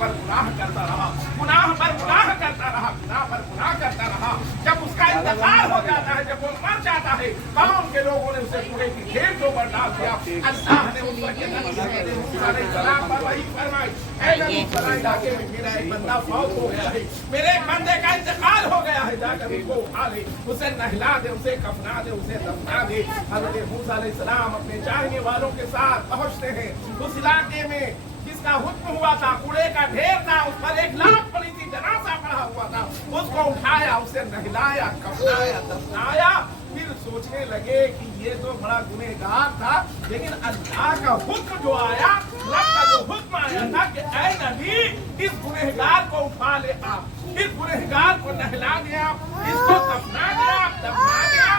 پر گناہ کرتا رہا، گناہ پر گناہ کرتا رہا، گناہ پر گناہ کرتا رہا۔ جب اس کا انتقال ہو جاتا ہے، جب وہ مر جاتا ہے، قوم کے لوگوں نے اسے کوڑے کی ڈھیر کے اوپر ڈال دیا۔ اللہ نے اس وقت موسیٰ علیہ السلام پر وحی فرمائی، اے نبی فلاں علاقے میں میرا ایک بندہ فوت ہو گیا ہے، میرے ایک بندے کا انتقال ہو گیا ہے، جا کر اس کو اٹھا لے، اسے نہلا دے، اسے کفنا دے، اسے دفنا دے۔ حضرت موسیٰ علیہ السلام اپنے چاہنے والوں کے ساتھ پہنچتے ہیں اس علاقے میں جس کا حکم ہوا تھا، کوڑے کا ڈھیر تھا، اس پر ایک لاکھ پڑی تھی، جنازہ پڑا ہوا تھا، اس کو اٹھایا، اسے نہلایا، کفنایا، دفنایا۔ پھر سوچنے لگے کہ یہ تو بڑا گنہگار تھا، لیکن اللہ کا حکم جو آیا، رب کا جو حکم آیا تھا کہ اے نبی اس گنہگار کو اٹھا لے آپ، اس گنہگار کو نہلا دیا، اس کو دفنا دیا، دفنا دیا۔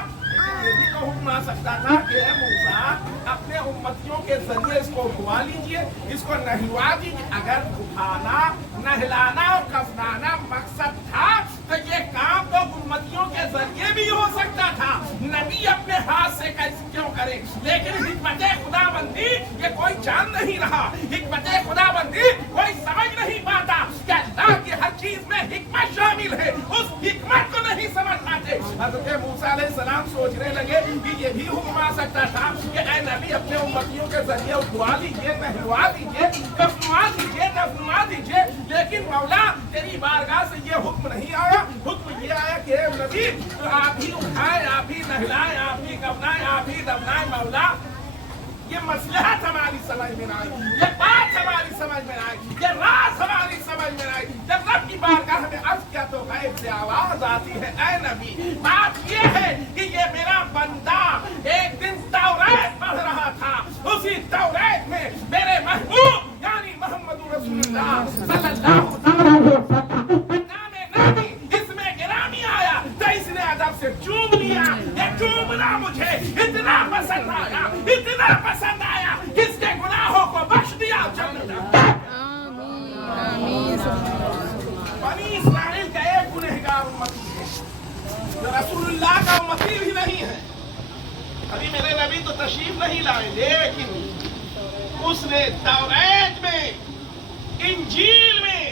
یہ بھی تو حکم آ سکتا تھا کہ اے موسیٰ اپنے امتیوں کے ذریعے اس کو اٹھوا لیجئے، اس کو نہلوا دیجئے۔ اگر اٹھانا، نہلانا اور کفنانا مقصد تھا تو یہ کام تو امتیوں کے ذریعے بھی ہو سکتا تھا، نبی اپنے ہاتھ سے کیوں کرے؟ لیکن حکمت خداوندی یہ کوئی جان نہیں رہا، حکمت خداوندی کوئی سمجھ نہیں پاتا کہ اللہ کی ہر چیز میں حکمت شامل ہے، اس حکمت کو نہیں سمجھ پاتے۔ حضرت موسیٰ علیہ السلام سوچنے لگے کہ یہ بھی حکم آ سکتا تھا کہ اے نبی اپنے امتیوں کے ذریعے اٹھوا دیجئے، نہلوا دیجئے، کفنوا دیجئے، دفنوا دیجئے، لیکن مولا تیری بارگاہ سے یہ حکم نہیں آیا۔ حکم یہ آیا کہ اے نبی آپ ہی اٹھائے، آپ ہی نہلائے، آپ ہی کفنائے، آپ ہی دفنائے۔ مولا یہ مصلحت ہماری سمجھ میں نہ آئی، یہ بات ہماری سمجھ میں نہ آئی، یہ راز ہماری سمجھ میں نہ آئی۔ جب رب کی بارگاہ میں عرض کیا تو غیب سے آواز آتی ہے، اے نبی بات یہ ہے کہ یہ میرا بندہ ایک دن توریت پڑھ رہا تھا، اسی توریت میں میرے محبوب یعنی محمد رسول اللہ صلی اللہ علیہ وسلم نام نبی اس میں گرامی آیا تو اس نے ادب سے چوم لیا۔ یہ چومنا مجھے اتنا پسند آیا، اتنا پسند آیا، کس کے گناہوں کو بخش دیا، جنت۔ بنی اسرائیل کا ایک گنہگار امتی ہے جو رسول اللہ کا امتی بھی نہیں ہے۔ ابھی میرے نبی تو تشریف نہیں لائے، لیکن اس نے توریت میں، انجیل میں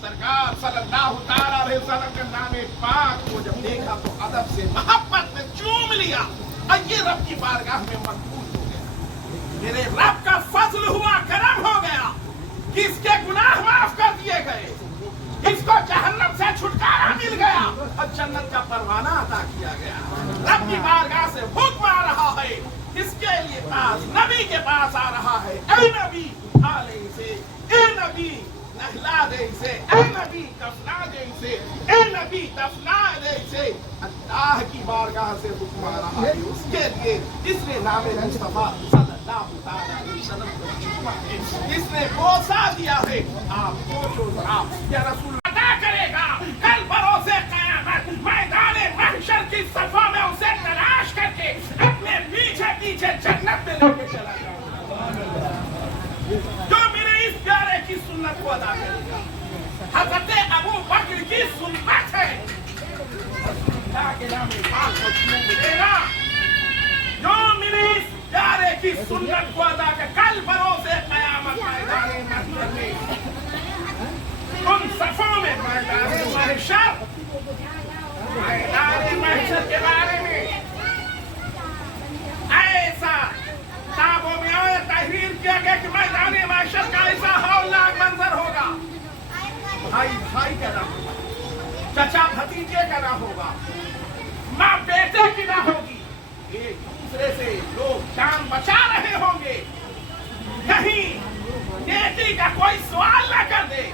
سرکار صلی اللہ تعالیٰ علیہ وسلم کے نام پاک کو جب دیکھا تو ادب سے محبت میں چوم لیا اور یہ رب کی بارگاہ میں مقبول ہو گیا۔ میرے رب کا فضل ہوا، کرم ہو گیا، کس کے گناہ معاف کر دیے گئے، اس کو جہنم سے چھٹکارا مل گیا اور جنت کا پروانہ عطا کیا گیا۔ رب کی بارگاہ سے حکم آ رہا ہے، اس کے لیے پاس نبی کے پاس آ رہا ہے، اے نبی اٹھا لے اسے، اے نبی نہلا دے اسے، اے نبی کفنا دے اسے، اے نبی دفنا دے اسے۔ اللہ کی بارگاہ سے حکم آ رہا ہے اس کے لیے جس نے نام مصطفیٰ صلی اللہ تعالیٰ علیہ وسلم کو چوما ہے، جس نے بوسہ دیا ہے۔ آپ سوچو ذرا، یا رسول عطا کرے گا کل بروز قیامت میدان محشر کی صفوں میں اسے تلاش کر کے اپنے پیچھے پیچھے جنت میں لے کے چلا جائے جو میرے اس پیارے کی سنت کو ادا کرے گا۔ حضرت ابو بکر کی سنت ہے، اللہ کے نام پاک کو چوم دے گا جو میرے اس پیارے کی سنت کو ادا کر کل بروز قیامت میدان محشر میں، ان صفوں میں میدان محشر، میدان محشر کے بارے میں ایسا کتابوں میں آیا تحریر کیا گیا کہ میدان محشر کا ایسا ہولناک منظر ہوگا، بھائی بھائی کا نہ ہوگا، چچا بھتیجے کا نہ ہوگا، ماں بیٹے کی نہ ہوگی، ایک دوسرے سے لوگ جان بچا رہے ہوں گے، کہیں نیکی کا کوئی سوال نہ کر دے۔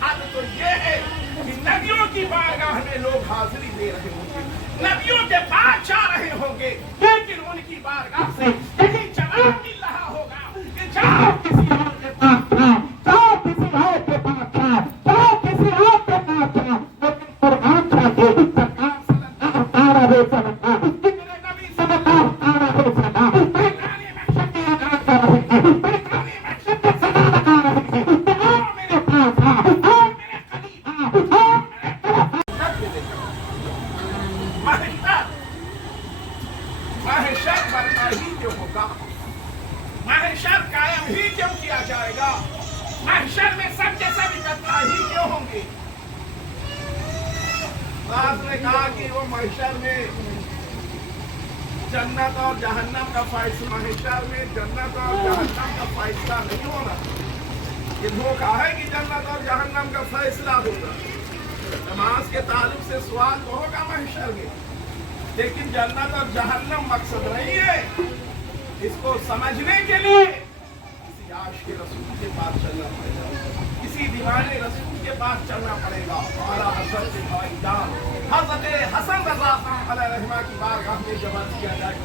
حد تو یہ ہے کہ نبیوں کی بارگاہ میں لوگ حاضری دے رہے ہوں گے، نبیوں کے پاس جا رہے ہوں گے، لیکن ان کی بارگاہ سے کہیں جواب مل رہا ہوگا کہ جاؤ کسی اور کے پاس جاؤ، جاؤ کسی اور کے پاس جاؤ، جاؤ کسی اور کے پاس جاؤ، لیکن قرآن چاہتے سرکار صلی اللہ تعالیٰ علیہ وسلم، میرے نبی صلی اللہ تعالیٰ علیہ وسلم میدان محشر کی اعلان کر رہے ہیں، میدان محشر کی صدا لگا رہے ہیں، अब्बास ने कहा कि वो महशर में जन्नत और जहन्नम का फैसला, महशर में जन्नत और जहन्नम का फैसला नहीं होना। ये धोखा है कि जन्नत और जहन्नम का फैसला होगा। नमाज के ताल्लुक से सवाल तो होगा महशर में, लेकिन जन्नत और जहन्नम मकसद नहीं है। इसको समझने के लिए किसी आशिक रसूल के पास चलना पड़ेगा, किसी दीवाने रसूल के पास चलना पड़ेगा। हमारा हजरत भाईजान हजरत हसन रज़ा खान अलैहिर्रहमा की बारगाह में जमा किया जाए।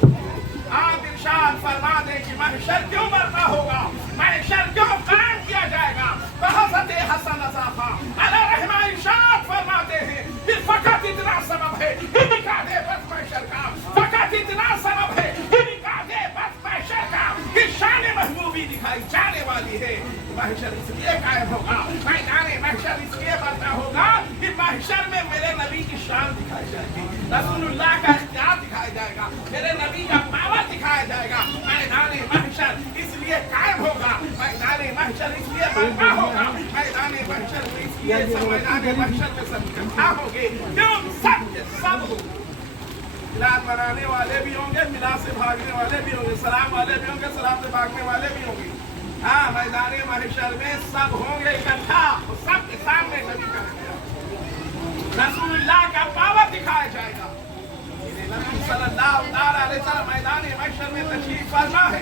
आप इरशाद फरमा दें कि महशर क्यों बरपा होगा, महशर क्यों कायम किया जाएगा। तो हजरत हसन रज़ा खान अलैहिर्रहमा इरशाद फरमाते हैं कि फकत इतना सबब है इनकादे बस महशर का, फकत इतना सबब है इनकादे बस महशर का कि शान महबूबी दिखाई जाने वाली है। महशर इसलिए कायम होगा, मैदान महशर इसलिए बरपा होगा कि महशर में मेरे नबी की शान दिखाई जाएगी, रसूलुल्लाह का इख्तियार दिखाया जाएगा, मेरे नबी का पावर दिखाया जाएगा। मैदान महशर इसलिए कायम होगा, मैदान महशर इसलिए बरपा होगा, मैदान महशर इसलिए मैदान महशर में सब इकट्ठा होंगे क्यों? सत्य सब होंगे। मिलाद मनाने वाले भी होंगे, मिलाद से भागने वाले भी होंगे, सलाम वाले भी होंगे, सलाम से भागने वाले भी होंगे। हाँ, मैदान महशर में सब होंगे इकट्ठा, सबके सामने नबी का रसूलुल्लाह का पावर दिखाया जाएगा। नबी सल्लल्लाहु अलैहि वसल्लम मैदान महशर में तशरीफ फरमा है।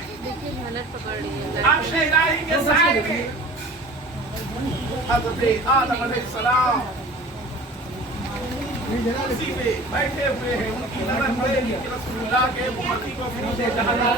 अर्श इलाही के साए में हज़रत आदम अलैहिस्सलाम उसी पे बैठे हुए हैं। उनकी नजर पड़ेगी कि रसूलुल्लाह के उम्मती को फरिश्ते जहन्नम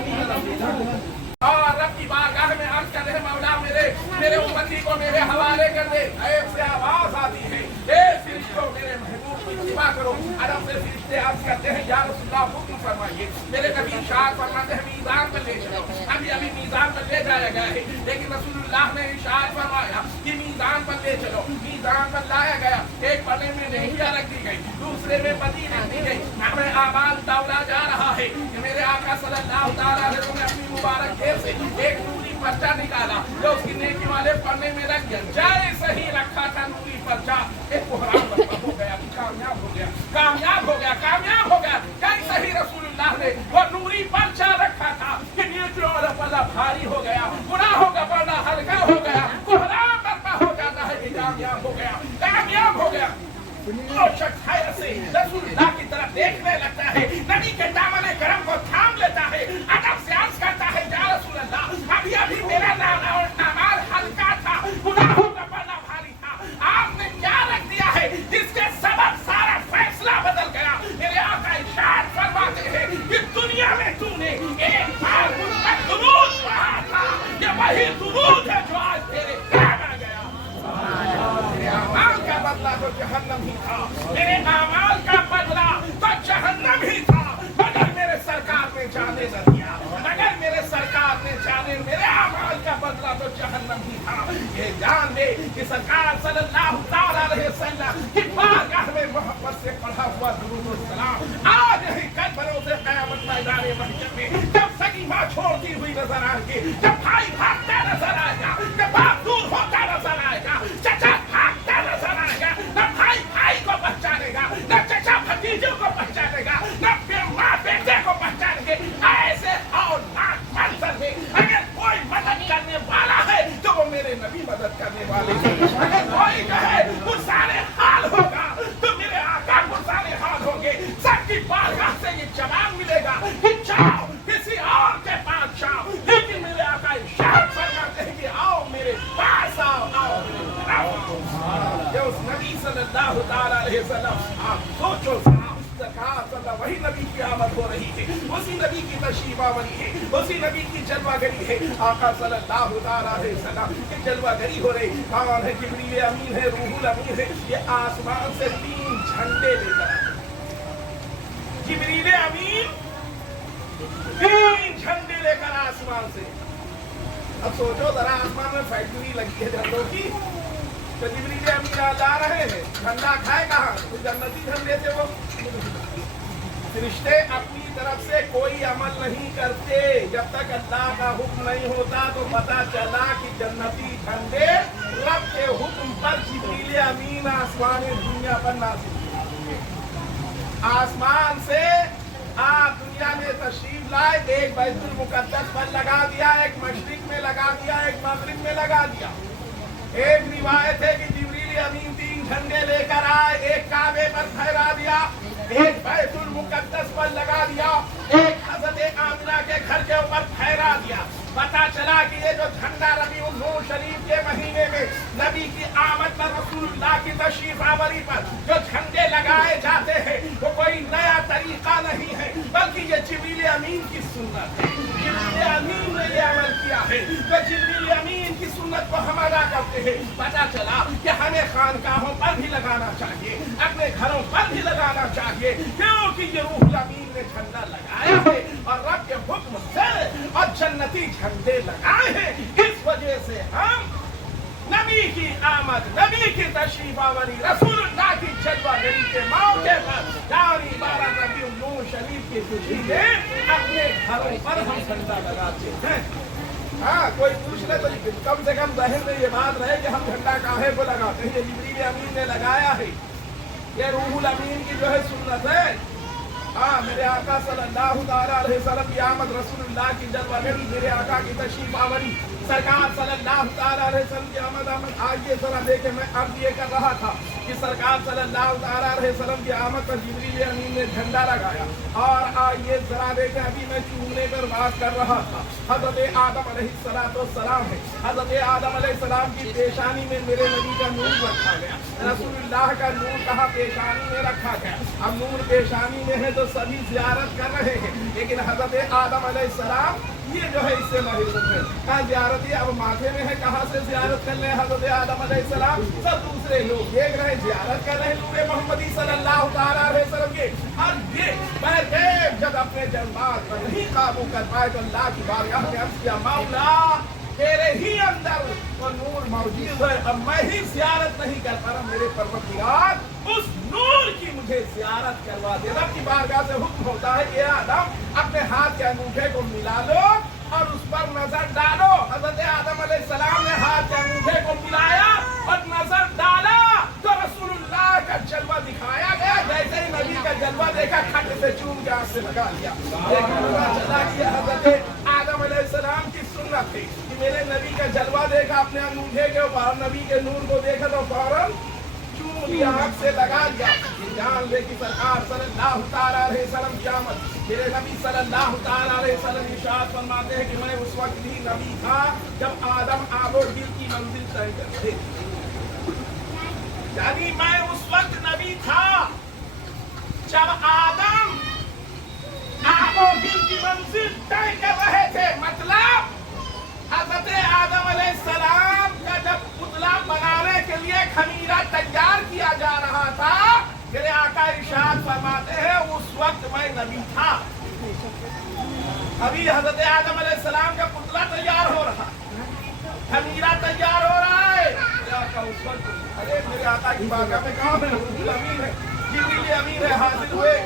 और रब की बारगाह में अर्ज कर रहे मौला मेरे उम्मती को मेरे हवाले कर दे। ऐब से आवाज आती है, ए फरिश्तों मेरे महबूब की इत्तिबा करो। अरब से फरिश्ते अर्ज करते हैं या रसूलुल्लाह हुक्म फरमाइए। मेरे नबी इरशाद फरमाते हैं मीज़ान पर ले चलो। अभी मीज़ान पर ले जाया गया है, लेकिन रसूलुल्लाह ने इरशाद फरमाया कि मीज़ान पर ले चलो। मीज़ान पर लाया गया, एक पन्ने में नेहिया रख दी गई, दूसरे में बदी रख दी गई। हमें आमाल तौला जा रहा है कि मेरे आका सल्लल्लाहु अलैहि वसल्लम ने अपनी मुबारक जेब से एक नूरी पर्चा निकाला जो उसकी नेकी वाले पन्ने में रख दिया। जैसे ही रखा था नूरी पर्चा, एक कोहराम हो गया, कामयाब हो गया, कामयाब हो गया, कामयाब हो गया। जैसे ही रसूलुल्लाह ने वो नूरी पर्चा रखा था कि नेकियों वाला पल्ला भारी हो गया, गुनाहों का पल्ला हल्का हो गया, कोहराम बर्पा हो जाता है कि कामयाब हो गया, कामयाब हो गया। वो शख्स हैरत से रसूलुल्लाह की तरफ देखने लगता है, नबी के दामन करम को थाम लेता है, अदब से अर्ज करता है या रसूलुल्लाह अभी मेरा नामाल हल्का था, गुनाहों का पल्ला भारी था, आपने क्या रख दिया है जिसके सबब सारा फैसला बदल गया। मेरे आका इरशाद फरमाते हैं कि दुनिया में तूने एक बार मुझ पर दुरूद पढ़ा था, ये वही दुरूद है जो आज तेरे काम आ गया। मेरे अमाल का बदला तो जहन्नम ही था, मेरे अमाल का बदला तो जहन्नम ही था, मगर मेरे सरकार ने जाने न दिया, मगर मेरे सरकार ने जाने, मेरे अमाल का बदला तो जहन्नम ही था। ये जान ले कि सरकार सल्लल्लाहु अलैहि वसल्लम की बारगाह में मोहब्बत से पढ़ा हुआ दुरूद और सलाम आज ही कल भरोसे क़यामत मैदान महशर में जब सगी माँ छोड़ती हुई नजर आएगी, जब भाई भागता नजर आएगा, जब बाप दूर होता नजर आएगा, चचा भागता नजर आएगा, न भाई भाई को पहचानेगा, न चचा भतीजों को पहचानेगा, न माँ बेटे को पहचानेंगे। ऐसे और मंजर में अगर कोई मदद करने वाला है तो वो मेरे नबी मदद करने वाले हैं। अगर कोई कहे गुस्साने हाल होगा तो मेरे आका गुस्साने हाल होंगे। सबकी बारगाह से ये जवाब मिलेगा कि जाओ किसी और के पास जाओ, लेकिन मेरे आका इरशाद फरमाते हैं कि आओ मेरे पास आओ, आओ मेरे पास। ये उस नबी सल्लल्लाहु अलैहि वसल्लम, आप सोचो वही नबी की आमद हो रही है, उसी नबी की तशरीफ आवरी है, उसी नबी की जलवागरी है। आका सल्लल्लाहु अलैहि वसल्लम की जलवागरी हो रही। कौन है? जिब्रील अमीन है, रूहुल अमीन है। ये आसमान से 3 झंडे लेकर आए। जिब्रील अमीन 3 झंडे लेकर आसमान से। अब सोचो जरा, आसमान में फैक्ट्री लगी है झंडों की, तो जिब्रील अमीन ला रहे हैं, झंडा खाए कहाँ? तो जन्नती झंडे थे वो। फरिश्ते अपनी तरफ से कोई अमल नहीं करते जब तक अल्लाह का हुक्म नहीं होता। तो पता चला कि जन्नती झंडे रब के हुक्म पर जिब्रील अमीन आसमान दुनिया पर नाज़िल हुए। आसमान से आप दुनिया में तशरीफ लाए, एक बैतुल मुकद्दस पर लगा दिया, एक मशरिक में लगा दिया, एक मगरिब में लगा दिया। एक रिवायत है कि जिब्रील अमीन 3 झंडे लेकर आए, एक काबे पर फहरा दिया, एक बैतुल मुकद्दस पर लगा दिया, एक हजरत आमिना के घर के ऊपर फहरा दिया। पता चला कि ये जो झंडा रबीउल नूर शरीफ के महीने में नबी की आमद पर, रसूलुल्लाह की तशरीफ आवरी पर जो झंडे लगाए जाते हैं वो कोई नया तरीका नहीं है, बल्कि ये जिब्रील अमीन की सुन्नत है। जिब्रील अमीन ने ये अमल किया है, तो जिब्रील अमीन की सुन्नत को हम अदा करते हैं। पता चला कि हमें खानकाहों पर भी लगाना चाहिए, अपने घरों पर भी लगाना चाहिए, क्योंकि ये रूहुल अमीन ने झंडा लगाया है और रब के हुक्म से और जन्नती झंडे लगाए हैं। इस वजह से हम नबी की आमद, नबी की तशरीफ आवरी, रसूलुल्लाह की जलवागरी के मौके पर यानी 12 रबीउल नूर शरीफ की खुशी में अपने घरों पर हम झंडा लगाते हैं। हाँ, कोई पूछ ले तो कम से कम जहन में ये बात रहे कि हम झंडा काहे को लगाते हैं। ये जिब्रील अमीन ने लगाया है, ये रूहुल अमीन की जो है सुन्नत है। हाँ, मेरे आका सल्लल्लाहु अलैहि वसल्लम की आमद, रसूलुल्लाह की जलवागरी, मेरे आका की तशरीफ आवरी, सरकार सल्लल्लाहु अलैहि वसल्लम की आमद। आइए जरा देखें, मैं अर्ज ये कर रहा था कि सरकार सल्लल्लाहु अलैहि वसल्लम की आमद पर जिब्रील अमीन ने झंडा लगाया। और आइए जरा देखें, अभी मैं चूमने पर बात कर रहा था, हजरत आदम अलैहिस्सलाम है, हजरत आदम अलैहिस्सलाम की पेशानी में मेरे नबी का नूर रखा गया। रसूलुल्लाह का नूर कहाँ पेशानी में रखा गया। अब नूर पेशानी में है तो सभी जियारत कर रहे हैं, लेकिन हजरत आदम अलैहिस्सलाम ये जो है इससे महरूम है। कहाँ जियारत है, अब माथे में है, कहाँ से जियारत कर रहे हैं हजरत आदम अलैहिस्सलाम। सब दूसरे लोग देख रहे हैं, जियारत कर रहे हैं नूरे मोहम्मदी सल्लल्लाहु अलैहि वसल्लम के। और ये मैं जब अपने जज्बात पर नहीं काबू कर पाए तो अल्लाह की बारगाह में अर्ज किया, मौला तेरे ही अंदर वो नूर मौजूद है, अब मैं ही जियारत नहीं कर पा रहा, मेरे परवरदिगार उस नूर की मुझे जियारत करवा दे। रब की बारगाह से हुक्म होता है कि आदम अपने हाथ के अंगूठे को मिला लो और उस पर नजर डालो। हजरत आदम अलैहिस्सलाम ने हाथ के अंगूठे को मिलाया और नजर डाला तो रसूलुल्लाह का जलवा दिखाया गया। जैसे ही नबी का जलवा देखा, खट से चूम के आंख से लगा लिया। चला कि हजरत आदम अलैहिस्सलाम की सुन्नत थी कि मेरे नबी का जलवा देखा अपने अंगूठे के ऊपर, नबी के नूर को देखा तो फौरन चूम लिया, आंख से लगा दिया। जान ले कि सरकार सल्लल्लाहु अलैहि वसल्लम की आमद, मेरे नबी सल्लल्लाहु अलैहि वसल्लम इरशाद फरमाते हैं कि मैं उस वक्त भी नबी था जब आदम आबो गिल की मंजिल तय करते, यानी मैं उस वक्त नबी था जब आदम आबो गिल की मंजिल तय कर रहे थे। मतलब हजरत आदम अलैहिस्सलाम का जब पुतला बनाने के लिए खमीरा तैयार किया जा रहा था, मेरे आका इरशाद फरमाते हैं उस वक्त मैं नबी था। अभी हजरत आदम अलैहिस्सलाम का पुतला तैयार हो रहा, खमीरा तैयार हो रहा है। मेरे आका उस वक्त, अरे मेरे आका की बारगाह में कहाँ है रूहुल अमीन है, जिब्रील अमीन है, हाजिर हुए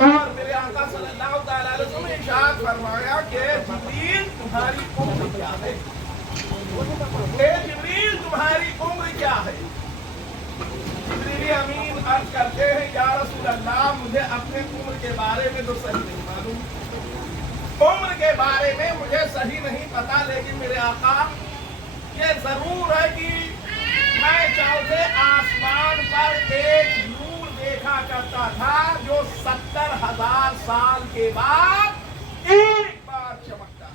और मेरे आका सल्लल्लाहु अलैहि वसल्लम ने इरशाद फरमाया कि जिब्रील तुम्हारी उम्र क्या है, जिब्रील तुम्हारी उम्र क्या है। जिब्रील अमीन अर्ज करते हैं, या रसूल अल्लाह मुझे अपने उम्र के बारे में तो सही नहीं मालूम, उम्र के बारे में मुझे सही नहीं पता, लेकिन मेरे आका ये जरूर है कि मैं चौथे आसमान पर एक नूर देखा करता था जो 70,000 साल के बाद एक बार चमकता।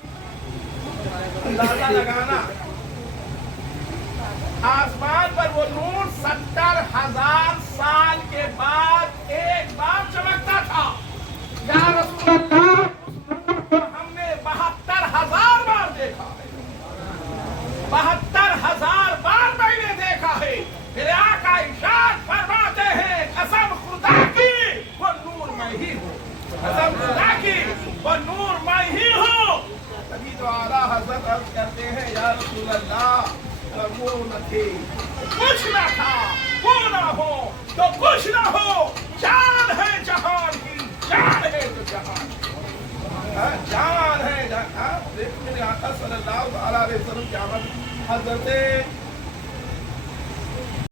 अंदाजा लगाना, आसमान पर वो नूर 70,000 साल के बाद एक बार चमकता था। या रसूल अल्लाह, उस नूर को हमने 72,000 बार देखा है, 72,000 बार मैंने देखा है। मेरे आका इरशाद फरमाते हैं, कसम खुदा की वो नूर मैं ही हूँ, कसम खुदा की वो नूर मैं ही हूँ। तभी तो आला हजरत अर्ज करते हैं, या रसूल अल्लाह वो न थे कुछ न था, वो न हो तो कुछ न हो, जान है जहान की, जान है तो जहान, जान है। मेरे आका सल्लल्लाहु अलैहि वसल्लम की आमद, हजरत